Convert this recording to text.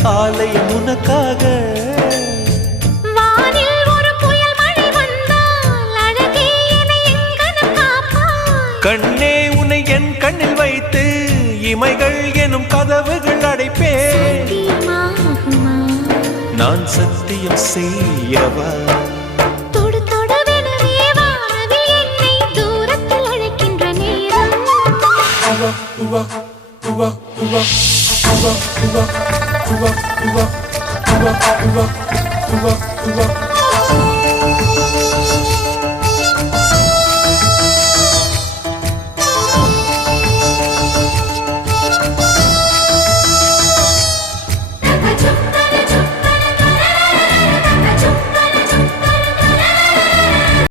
ஆலயம் உனக்காக. வானில் ஒரு புயல் மழை வந்தால் அழகே என்னை எங்கனம் காப்பாய். கண்ணே உன்னை என் கண்ணில் வைத்து இமைகள் எனும் கதவுகள் அடைப்பேன். சத்தியமாகுமா? நான் சத்தியம் செய்யவா? தொடு தொடுவெனவே வானவில் என்னை தூரத்தில் அழைக்கின்ற நேரம். உவா